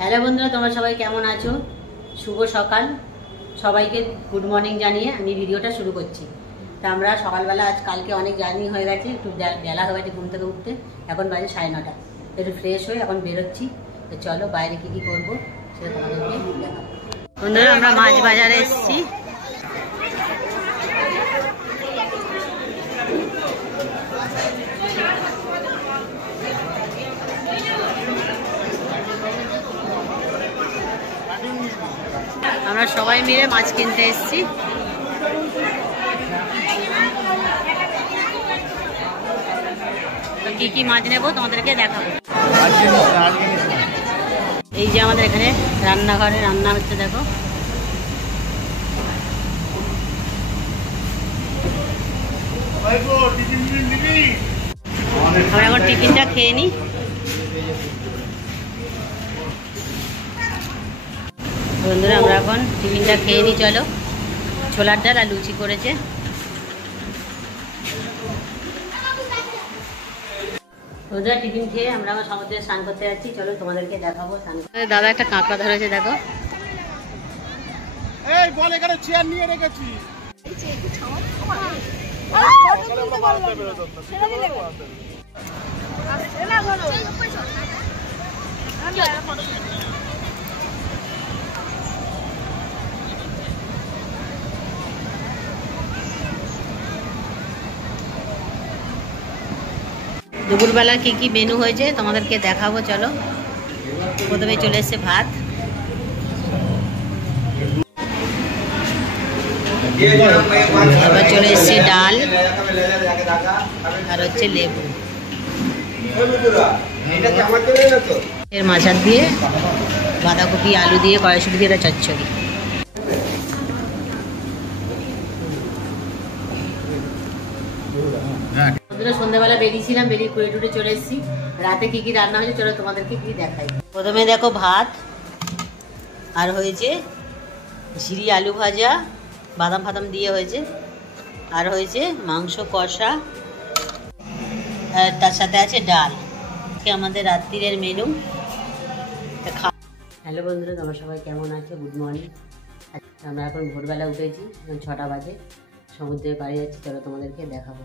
Hello বন্ধুরা, তোমরা সবাই কেমন আছো? শুভ সকাল, সবাইকে গুড মর্নিং জানিয়ে আমি ভিডিওটা শুরু করছি। তা আমরা সকালবেলা আজ কালকে অনেক জার্নি হয়ে গেছে, একটু বেলা হয়ে গেছে ঘুম থেকে উঠতে। এখন বাজে 9:30। একটু ফ্রেশ হয়ে এখন বেরোচ্ছি। তো চলো বাইরে কি করবো সেটা তোমাদেরকে দেখাবো। বন্ধুরা, আমরা মাছ বাজারে এসেছি। আমরা সবাই মিলে মাছ কিনতে এসেছি। কি কি মাছ নেবো তোমাদেরকে দেখাবো। এই যে আমাদের এখানে রান্নাঘরে রান্না হচ্ছে, দেখো। আমরা এখন টিফিনটা খেয়ে নিই। বন্ধুরা, আমরা এখন টিফিনটা খেয়ে নিই। চলো, ছোলার ডাল আর লুচি করেছে। বন্ধুরা, টিফিন খেয়ে আমরা আমার সমুদ্রে স্নান করতে যাচ্ছি। চলো তোমাদেরকে দেখাবো স্নান। দাদা একটা কাঁকড়া ধরেছে, দেখো। এই বল, এখানে চেয়ার নিয়ে রেখেছি। দুপুরবেলা কি কি মেনু হয়েছে তোমাদেরকে দেখাবো। চলো, প্রথমে চলে এসছে ভাত, তারপর চলে এসছে ডাল, আর হচ্ছে লেবু। এর মাঝার দিয়ে বাঁধাকপি আলু দিয়ে কড়াইশুঁটি দিয়ে একটা চচ্চড়ি। সন্ধ্যাবেলা বেরিয়েছিলাম, বেরিয়ে কুড়ে টুড়ে চলে এসেছি। রাতে কি কি রান্না হয়েছে চলো তোমাদেরকে কি দেখাই। প্রথমে দেখো ভাত, আর হয়েছে ঝিরি আলু ভাজা, বাদাম ফাদাম দিয়ে হয়েছে, আর হয়েছে মাংস কষা, আর তার সাথে আছে ডাল। আমাদের রাত্রিরের মেনু। হ্যালো বন্ধুরা, তোমরা সবাই কেমন আছো? Good morning. আমরা এখন ভোরবেলা উঠেছি, এখন 6টা বাজে। সমুদ্রের পাড়ে যাচ্ছি, চলো তোমাদেরকে দেখাবো।